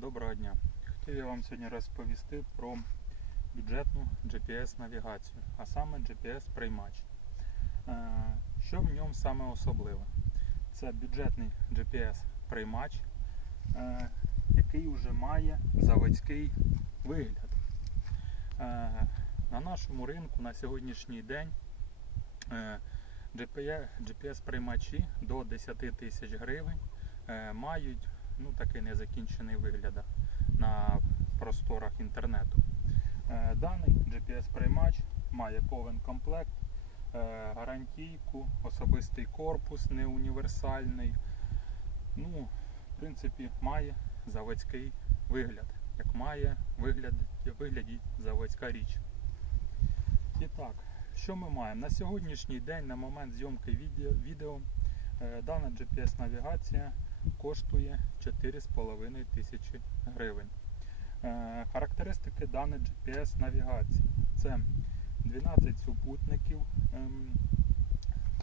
Доброго дня. Хотів я вам сьогодні розповісти про бюджетну GPS-навігацію, а саме GPS-приймач. Е, Що в ньому саме особливе? Це бюджетний GPS-приймач, е, який вже має заводський вигляд. Е, На нашому ринку на сьогоднішній день GPS-приймачі до 10 тисяч гривень мають ну, такий незакінчений вигляд на просторах інтернету. Е, Даний GPS-приймач має повен комплект, е, гарантійку, особистий корпус не універсальний. Ну, в принципі, має заводський вигляд, як має вигляд, вигляді заводська річ. І так, що ми маємо? На сьогоднішній день, на момент зйомки відео, відео е, дана GPS-навігація коштує 4,5 тисячі гривень. Е, Характеристики даної GPS-навігації це 12 супутників. ем,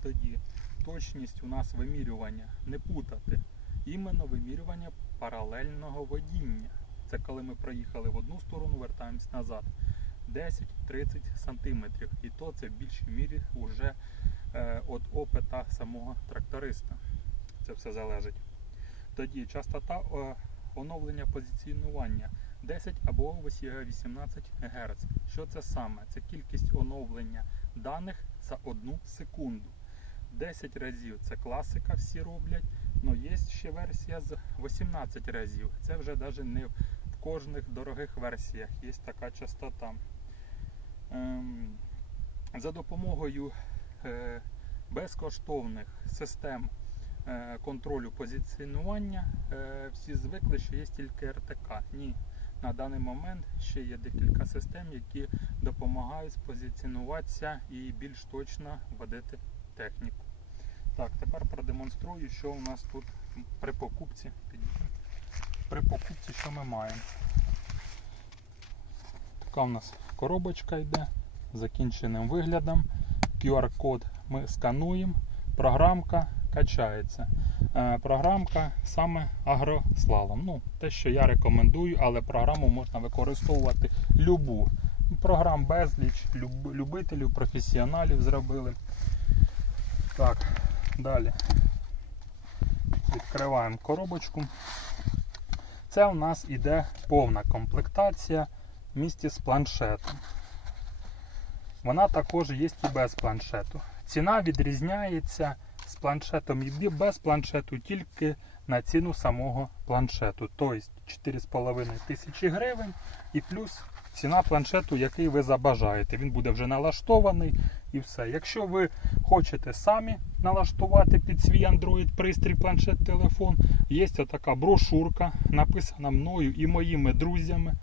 Тоді точність у нас вимірювання не путати. Іменно вимірювання паралельного водіння. Це коли ми проїхали в одну сторону, вертаємось назад. 10-30 сантиметрів. І то це в більшій мірі вже е, від опита самого тракториста. Це все залежить. Тоді частота е, оновлення позиціонування 10 або 18 Гц. Що це саме? Це кількість оновлення даних за одну секунду. 10 разів це класика, всі роблять. але є ще версія з 18 разів. Це вже навіть не в кожних дорогих версіях є така частота. Ем, за допомогою е, безкоштовних систем контролю позиціонування е, всі звикли, що є тільки РТК. Ні, на даний момент ще є декілька систем, які допомагають спозиціонуватися і більш точно водити техніку. Так, тепер продемонструю, що у нас тут при покупці. При покупці, що ми маємо. Така у нас коробочка йде закінченим виглядом. QR-код ми скануємо, програмка качається. Е, Програмка саме агрослалом. Ну, те, що я рекомендую, але програму можна використовувати любу. Програм безліч, люб- любителів, професіоналів зробили. Так, далі. Відкриваємо коробочку. Це у нас іде повна комплектація в місті з планшетом. Вона також є і без планшету. Ціна відрізняється з планшетом і без планшету тільки на ціну самого планшету. Тобто 4,5 тисячі гривень і плюс ціна планшету, який ви забажаєте. Він буде вже налаштований і все. Якщо ви хочете самі налаштувати під свій Android пристрій, планшет, телефон, є така брошурка, написана мною і моїми друзями.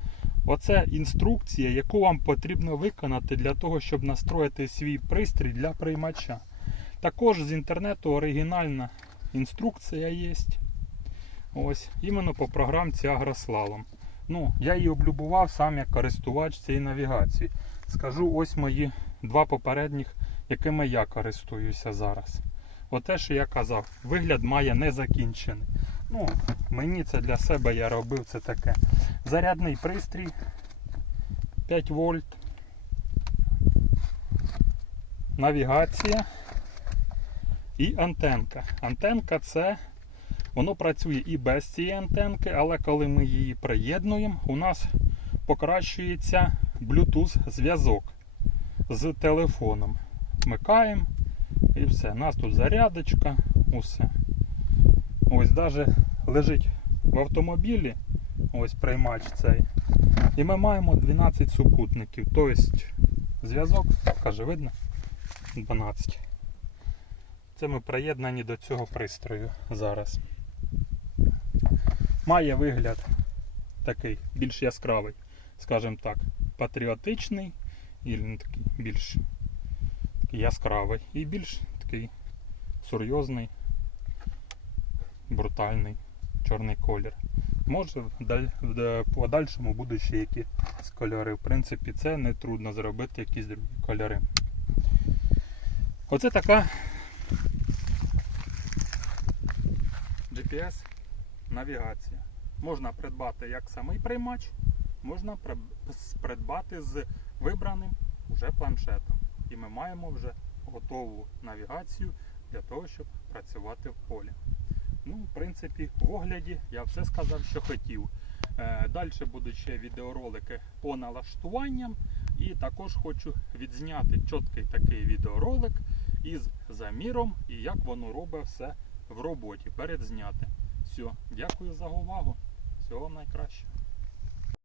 Оце інструкція, яку вам потрібно виконати для того, щоб настроїти свій пристрій для приймача. Також з інтернету оригінальна інструкція є. Ось, іменно по програмці Агрослалом. Ну, я її облюбував сам як користувач цієї навігації. Скажу ось мої два попередніх, якими я користуюся зараз. Оте, що я казав, вигляд має незакінчений. Ну, мені це для себе я робив це таке. Зарядний пристрій 5 вольт. Навігація і антенка. Антенка це воно працює і без цієї антенки, але коли ми її приєднуємо, у нас покращується Bluetooth зв'язок з телефоном. Вмикаємо і все. У нас тут зарядочка, усе. Ось навіть лежить в автомобілі, ось приймач цей. І ми маємо 12 супутників. Тобто зв'язок, каже, видно? 12. Це ми приєднані до цього пристрою зараз. Має вигляд такий більш яскравий, скажімо так, патріотичний, і він такий більш такий яскравий і більш такий серйозний, брутальний чорний колір. Може в даль- в подальшому будуть ще якісь кольори. В принципі, це не трудно зробити якісь другі кольори. Оце така GPS навігація. можна придбати як самий приймач, можна придбати з вибраним уже планшетом. І ми маємо вже готову навігацію для того, щоб працювати в полі. Ну, в принципі, в огляді я все сказав, що хотів. Е, Далі будуть ще відеоролики по налаштуванням. І також хочу відзняти чіткий такий відеоролик із заміром і як воно робить все в роботі перед зняти Все, дякую за увагу. Всього найкращого.